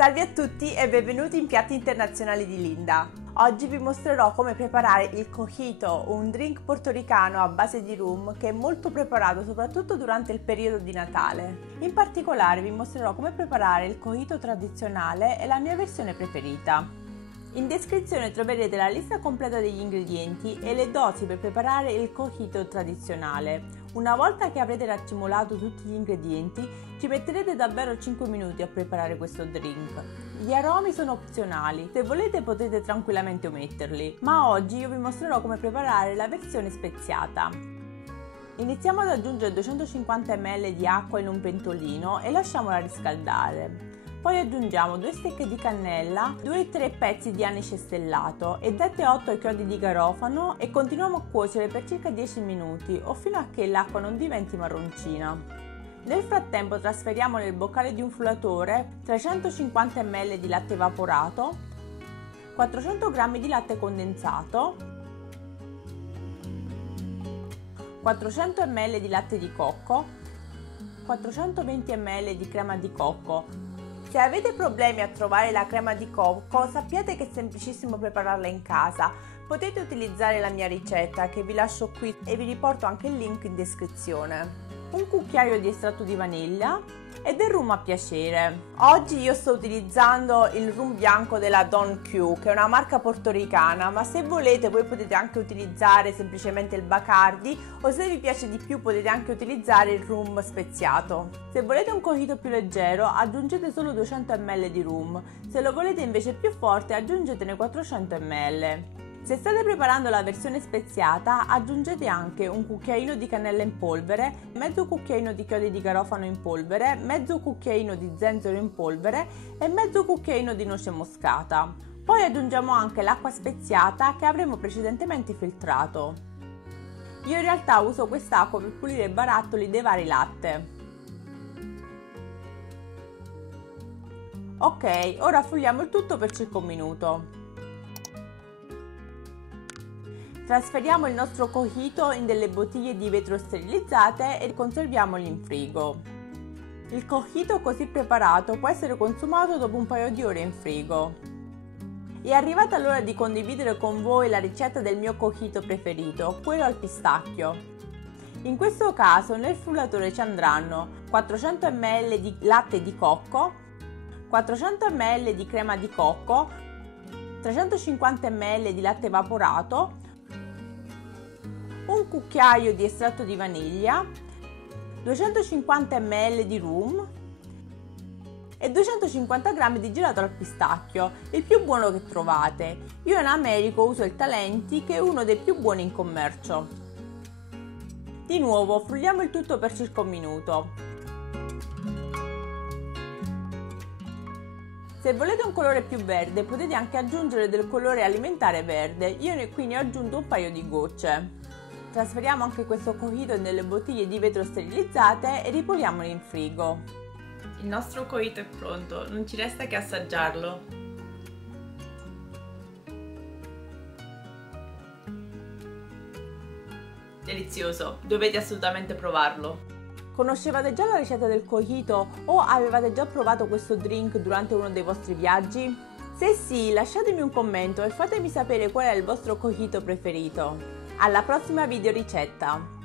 Salve a tutti e benvenuti in Piatti Internazionali di Linda. Oggi vi mostrerò come preparare il cojito, un drink portoricano a base di rum che è molto preparato soprattutto durante il periodo di Natale. In particolare vi mostrerò come preparare il cojito tradizionale e la mia versione preferita. In descrizione troverete la lista completa degli ingredienti e le dosi per preparare il cojito tradizionale. Una volta che avrete raccimolato tutti gli ingredienti, ci metterete davvero 5 minuti a preparare questo drink. Gli aromi sono opzionali, se volete potete tranquillamente ometterli, ma oggi io vi mostrerò come preparare la versione speziata. Iniziamo ad aggiungere 250 ml di acqua in un pentolino e lasciamola riscaldare. Poi aggiungiamo 2 stecche di cannella, 2-3 pezzi di anice stellato e 7-8 chiodi di garofano e continuiamo a cuocere per circa 10 minuti o fino a che l'acqua non diventi marroncina. Nel frattempo trasferiamo nel boccale di un frullatore 350 ml di latte evaporato, 400 g di latte condensato, 400 ml di latte di cocco, 420 ml di crema di cocco. Se avete problemi a trovare la crema di cocco, sappiate che è semplicissimo prepararla in casa. Potete utilizzare la mia ricetta che vi lascio qui e vi riporto anche il link in descrizione. Un cucchiaio di estratto di vaniglia e del rum a piacere. Oggi io sto utilizzando il rum bianco della Don Q, che è una marca portoricana, ma se volete voi potete anche utilizzare semplicemente il Bacardi o se vi piace di più potete anche utilizzare il rum speziato. Se volete un cojito più leggero aggiungete solo 200 ml di rum, se lo volete invece più forte aggiungetene 400 ml. Se state preparando la versione speziata aggiungete anche un cucchiaino di cannella in polvere, mezzo cucchiaino di chiodi di garofano in polvere, mezzo cucchiaino di zenzero in polvere e mezzo cucchiaino di noce moscata. Poi aggiungiamo anche l'acqua speziata che avremo precedentemente filtrato. Io in realtà uso quest'acqua per pulire i barattoli dei vari latte. Ok, ora frulliamo il tutto per circa un minuto. Trasferiamo il nostro cojito in delle bottiglie di vetro sterilizzate e conserviamoli in frigo. Il cojito così preparato può essere consumato dopo un paio di ore in frigo. È arrivata l'ora di condividere con voi la ricetta del mio cojito preferito, quello al pistacchio. In questo caso nel frullatore ci andranno 400 ml di latte di cocco, 400 ml di crema di cocco, 350 ml di latte evaporato, un cucchiaio di estratto di vaniglia, 250 ml di rum e 250 g di gelato al pistacchio, il più buono che trovate. Io in America uso il Talenti, che è uno dei più buoni in commercio. Di nuovo frulliamo il tutto per circa un minuto. Se volete un colore più verde potete anche aggiungere del colore alimentare verde, io qui ne ho aggiunto un paio di gocce. Trasferiamo anche questo cojito nelle bottiglie di vetro sterilizzate e ripoliamolo in frigo. Il nostro cojito è pronto, non ci resta che assaggiarlo. Delizioso, dovete assolutamente provarlo. Conoscevate già la ricetta del cojito o avevate già provato questo drink durante uno dei vostri viaggi? Se sì, lasciatemi un commento e fatemi sapere qual è il vostro cojito preferito. Alla prossima video ricetta!